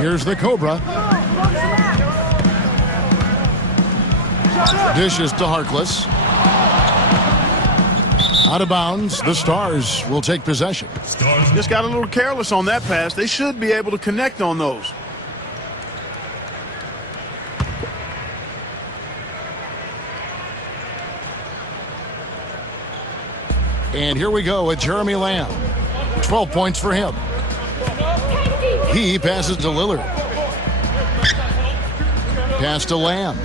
Here's the Cobra. Dishes to Harkless. Out of bounds. The Stars will take possession. Just got a little careless on that pass. They should be able to connect on those. And here we go with Jeremy Lamb. 12 points for him. He passes to Lillard. Pass to Lamb.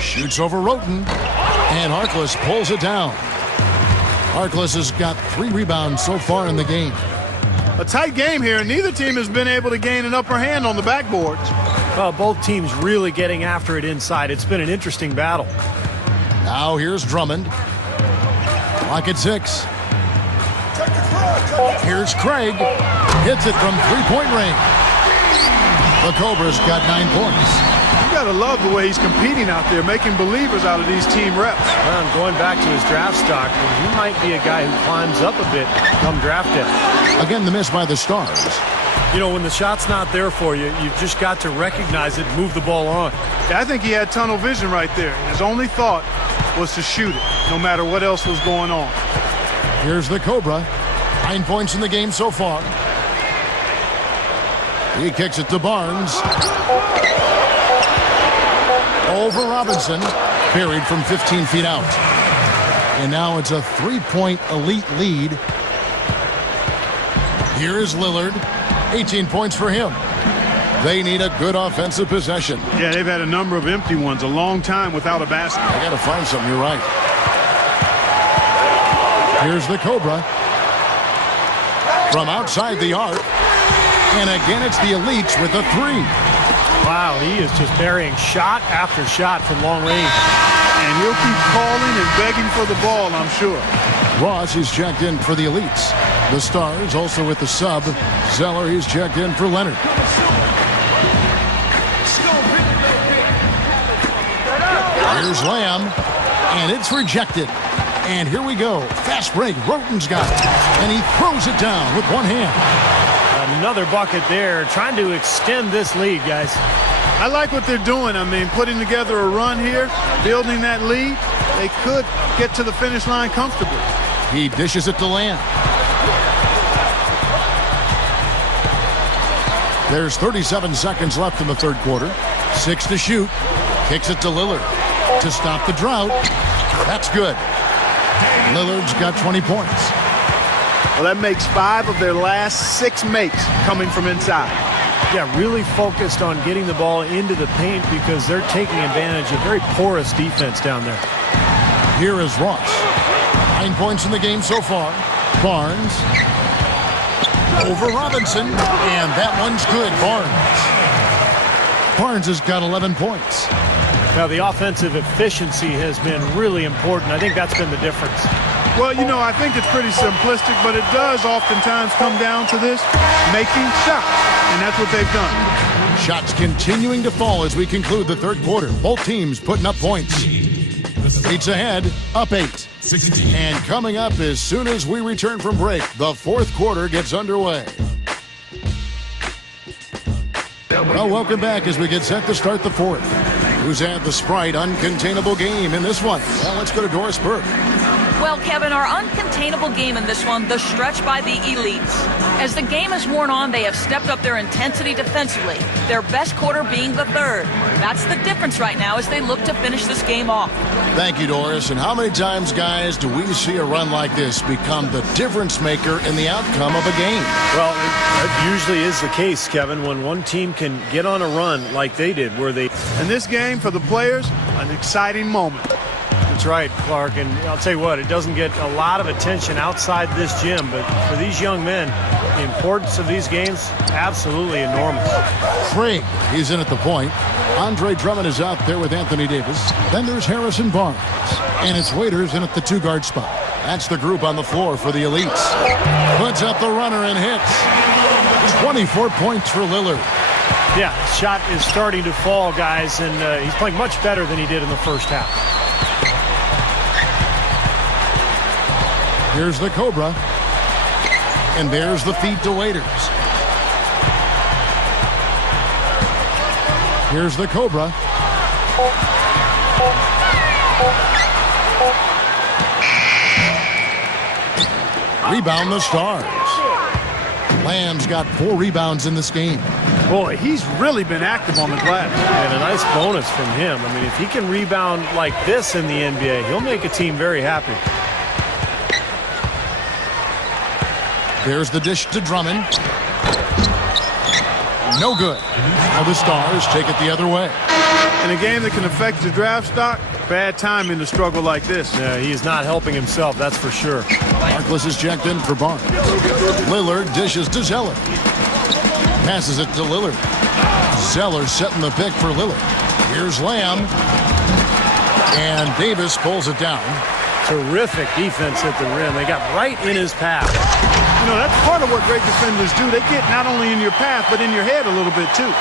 Shoots over Roten. And Harkless pulls it down. Harkless has got 3 rebounds so far in the game. A tight game here, and neither team has been able to gain an upper hand on the backboards. Well, both teams really getting after it inside. It's been an interesting battle. Now here's Drummond. Clock at 6. Here's Craig. Hits it from 3-point range. The Cobra's got 9 points. You gotta love the way he's competing out there, making believers out of these team reps. Well, and going back to his draft stock, he might be a guy who climbs up a bit come draft day. Again, the miss by the Stars. You know, when the shot's not there for you, you've just got to recognize it, move the ball on. Yeah, I think he had tunnel vision right there. His only thought was to shoot it, no matter what else was going on. Here's the Cobra. 9 points in the game so far. He kicks it to Barnes. Over Robinson. Buried from 15 feet out. And now it's a 3-point elite lead. Here is Lillard. 18 points for him. They need a good offensive possession. Yeah, they've had a number of empty ones, a long time without a basket. I got to find something, you're right. Here's the Cobra. From outside the arc. And again, it's the Elites with a 3. Wow, he is just burying shot after shot from long range. And he'll keep calling and begging for the ball, I'm sure. Ross is checked in for the Elites. The Stars also with the sub. Zeller, he's checked in for Leonard. Here's Lamb, and it's rejected. And here we go. Fast break. Roten's got it. And he throws it down with one hand. Another bucket there, trying to extend this lead, guys. I like what they're doing. I mean, putting together a run here, building that lead. They could get to the finish line comfortably. He dishes it to Lamb. There's 37 seconds left in the third quarter. 6 to shoot. Kicks it to Lillard to stop the drought. That's good. Lillard's got 20 points. Well, that makes 5 of their last 6 makes coming from inside. Yeah, really focused on getting the ball into the paint because they're taking advantage of very porous defense down there. Here is Ross. 9 points in the game so far. Barnes. Over Robinson. And that one's good. Barnes has got 11 points. Now, the offensive efficiency has been really important. I think that's been the difference. Well, you know, I think it's pretty simplistic, but it does oftentimes come down to this, making shots, and that's what they've done. Shots continuing to fall as we conclude the third quarter. Both teams putting up points. Leads ahead, up 8. And coming up as soon as we return from break, the fourth quarter gets underway. Well, welcome back as we get set to start the fourth. Who's had the Sprite uncontainable game in this one? Well, let's go to Doris Burke. Well, Kevin, our uncontainable game in this one, the stretch by the Elites. As the game has worn on, they have stepped up their intensity defensively, their best quarter being the third. That's the difference right now as they look to finish this game off. Thank you, Doris. And how many times, guys, do we see a run like this become the difference maker in the outcome of a game? Well, it usually is the case, Kevin, when one team can get on a run like they did, where they... In this game, for the players, an exciting moment. That's right, Clark, and I'll tell you what, it doesn't get a lot of attention outside this gym, but for these young men, the importance of these games, absolutely enormous. Craig, he's in at the point. Andre Drummond is out there with Anthony Davis. Then there's Harrison Barnes, and it's Waiters in at the 2-guard spot. That's the group on the floor for the Elites. Puts up the runner and hits. 24 points for Lillard. Yeah, shot is starting to fall, guys, and he's playing much better than he did in the first half. Here's the Cobra. And there's the feed to Waiters. Here's the Cobra. Rebound the Stars. Lamb's got 4 rebounds in this game. Boy, he's really been active on the glass. And a nice bonus from him. I mean, if he can rebound like this in the NBA, he'll make a team very happy. There's the dish to Drummond. No good. Now the Stars take it the other way. In a game that can affect the draft stock, bad timing to struggle like this. Yeah, he is not helping himself, that's for sure. Markless is checked in for Barnes. Lillard dishes to Zeller. Passes it to Lillard. Zeller setting the pick for Lillard. Here's Lamb. And Davis pulls it down. Terrific defense at the rim. They got right in his path. You know, that's part of what great defenders do. They get not only in your path, but in your head a little bit, too.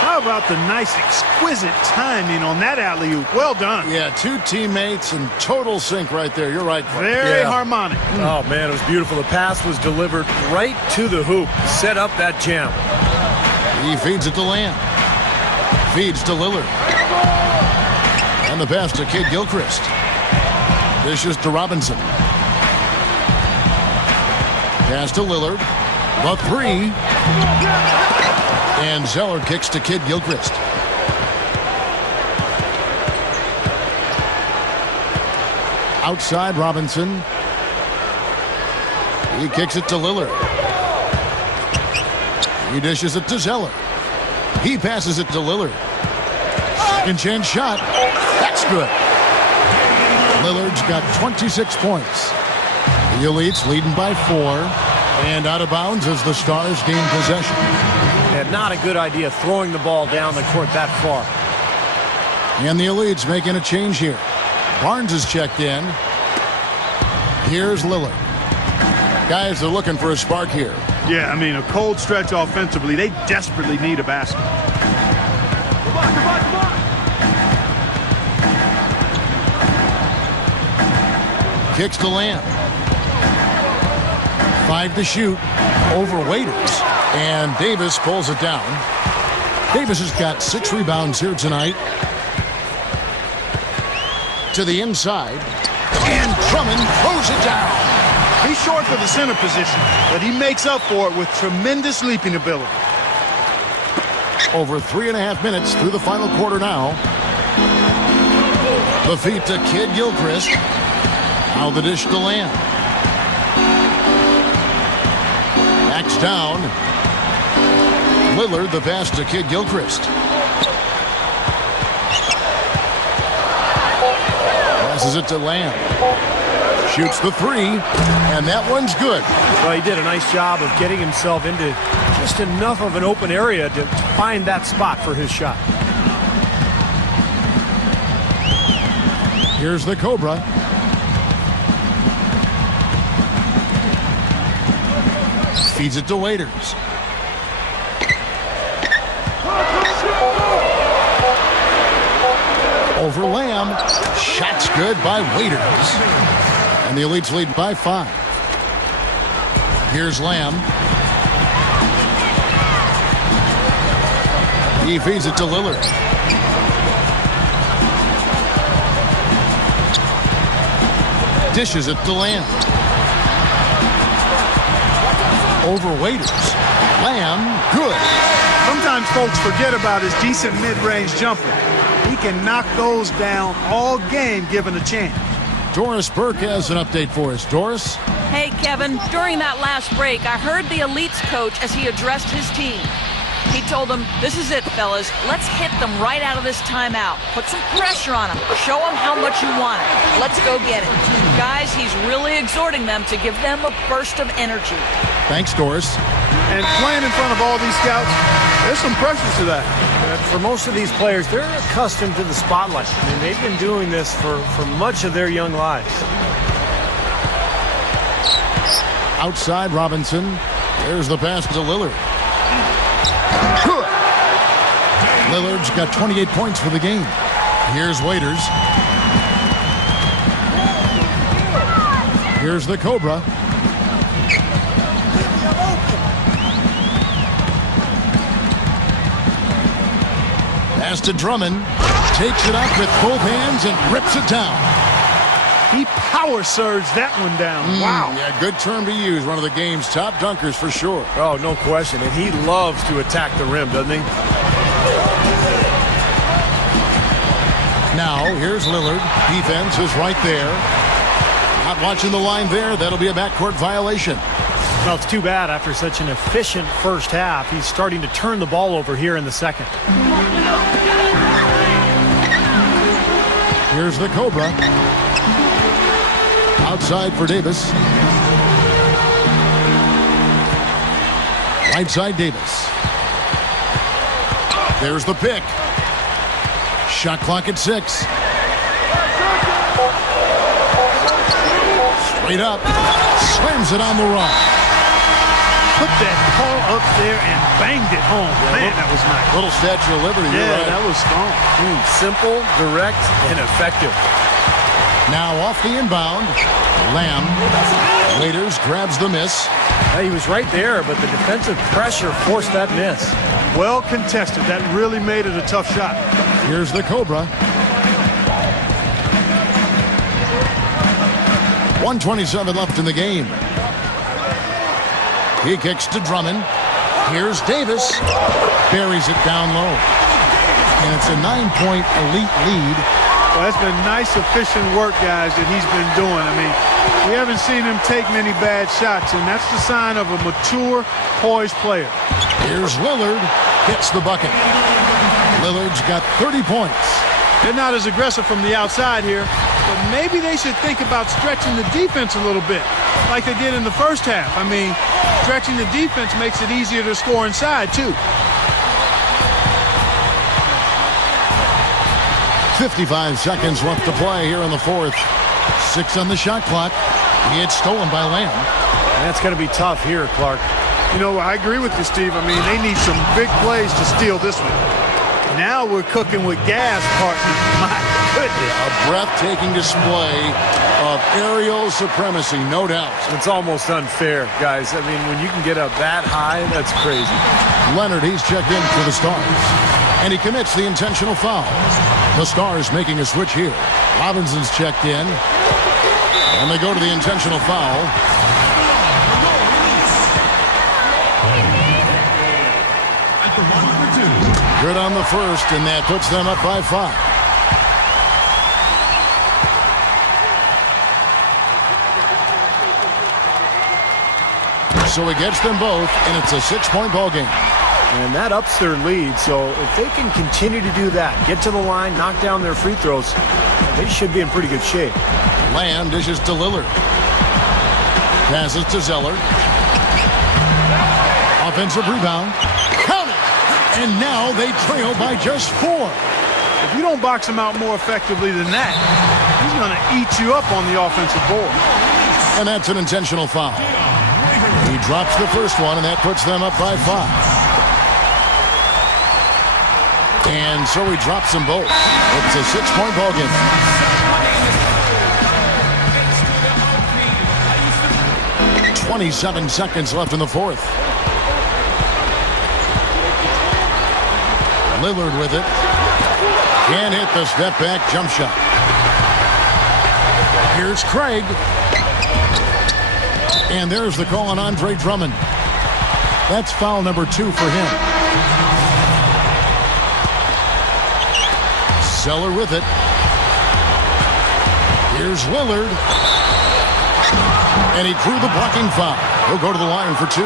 How about the nice, exquisite timing on that alley-oop? Well done. Yeah, 2 teammates in total sync right there. You're right, Clark. Very harmonic. Oh, man, it was beautiful. The pass was delivered right to the hoop. Set up that jam. He feeds it to Lamb. Feeds to Lillard. And the pass to Kid Gilchrist. Dishes to Robinson. Pass to Lillard. The 3. And Zeller kicks to Kid Gilchrist. Outside Robinson. He kicks it to Lillard. He dishes it to Zeller. He passes it to Lillard. Second chance shot. That's good. Lillard's got 26 points. The Elites leading by 4. And out of bounds as the Stars gain possession. And not a good idea throwing the ball down the court that far. And the Elites making a change here. Barnes is checked in. Here's Lillard. Guys are looking for a spark here. Yeah, I mean, a cold stretch offensively. They desperately need a basket. Kicks to Lamb. 5 to shoot over Waiters. And Davis pulls it down. Davis has got 6 rebounds here tonight. To the inside. And Drummond throws it down. He's short for the center position, but he makes up for it with tremendous leaping ability. Over 3.5 minutes through the final quarter now. The feed to Kid Gilchrist. Now the dish to Lamb. Backs down. Lillard, the pass to Kid Gilchrist. Passes it to Lamb. Shoots the 3, and that one's good. Well, he did a nice job of getting himself into just enough of an open area to find that spot for his shot. Here's the Cobra. Feeds it to Waiters. Over Lamb. Shot's good by Waiters. And the Elites lead by 5. Here's Lamb. He feeds it to Lillard. Dishes it to Lamb. Over Waiters. Lamb, good. Sometimes folks forget about his decent mid-range jumper. He can knock those down all game given a chance. Doris Burke has an update for us. Doris? Hey, Kevin, during that last break, I heard the Elites coach as he addressed his team. He told them, this is it, fellas. Let's hit them right out of this timeout. Put some pressure on them. Show them how much you want it. Let's go get it. Guys, he's really exhorting them to give them a burst of energy. Thanks, Doris. And playing in front of all these scouts, there's some pressure to that. For most of these players, they're accustomed to the spotlight. I mean, they've been doing this for much of their young lives. Outside Robinson. There's the pass to Lillard. Good. Lillard's got 28 points for the game. Here's Waiters. Here's the Cobra. Pass to Drummond. Takes it up with both hands and rips it down. He power surged that one down. Wow. Yeah, good term to use. One of the game's top dunkers for sure. Oh, no question. And he loves to attack the rim, doesn't he? Now, here's Lillard. Defense is right there. Not watching the line there. That'll be a backcourt violation. Well, it's too bad after such an efficient first half. He's starting to turn the ball over here in the second. Here's the Cobra. Outside for Davis. Right side Davis. There's the pick. Shot clock at 6. Straight up. Slams it on the run. Put that ball up there and banged it home. Man, that was nice. Little Statue of Liberty. Yeah, right. that was strong. Simple, direct, and effective. Now off the inbound. Lamb. Waiters grabs the miss. He was right there, but the defensive pressure forced that miss. Well contested. That really made it a tough shot. Here's the Cobra. 1:27 left in the game. He kicks to Drummond. Here's Davis. Buries it down low. And it's a 9-point elite lead. Well, that's been nice, efficient work, guys, that he's been doing. I mean, we haven't seen him take many bad shots, and that's the sign of a mature, poised player. Here's Lillard. Hits the bucket. Lillard's got 30 points. They're not as aggressive from the outside here, but maybe they should think about stretching the defense a little bit, like they did in the first half. I mean, stretching the defense makes it easier to score inside, too. 55 seconds left to play here in the fourth. 6 on the shot clock. It's stolen by Lamb. That's going to be tough here, Clark. You know, I agree with you, Steve. I mean, they need some big plays to steal this one. Now we're cooking with gas, partner. My goodness. A breathtaking display of aerial supremacy, no doubt. It's almost unfair, guys. I mean, when you can get up that high, that's crazy. Leonard, he's checked in for the Stars. And he commits the intentional foul. The Stars making a switch here. Robinson's checked in. And they go to the intentional foul. Good on the first, and that puts them up by 5. So he gets them both, and it's a 6-point ball game. And that ups their lead, so if they can continue to do that, get to the line, knock down their free throws, they should be in pretty good shape. Lamb dishes to Lillard. Passes to Zeller. Offensive rebound. Count it! And now they trail by just 4. If you don't box him out more effectively than that, he's going to eat you up on the offensive board. And that's an intentional foul. He drops the first one, and that puts them up by 5. And so he drops them both. It's a 6-point ball game. .27 seconds left in the fourth. Lillard with it. Can't hit the step back jump shot. Here's Craig. And there's the call on Andre Drummond. That's foul number 2 for him. Zeller with it. Here's Lillard. And he drew the blocking foul. He'll go to the line for 2.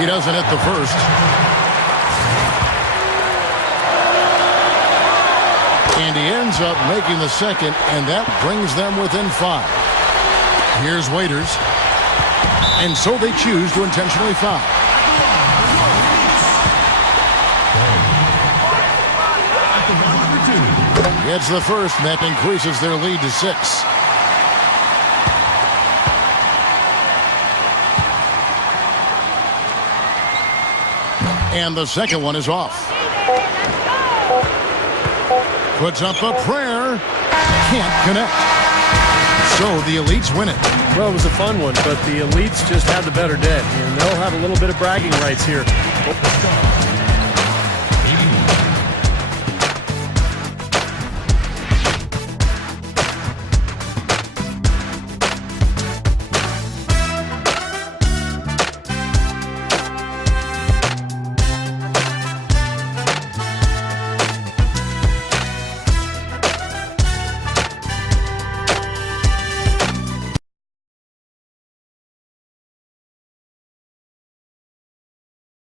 He doesn't hit the first. And he ends up making the second, and that brings them within 5. Here's Waiters. And so they choose to intentionally foul. It's the first, and that increases their lead to 6. And the second one is off. Puts up a prayer. Can't connect. So the Elites win it. Well, it was a fun one, but the Elites just had the better day, and they'll have a little bit of bragging rights here.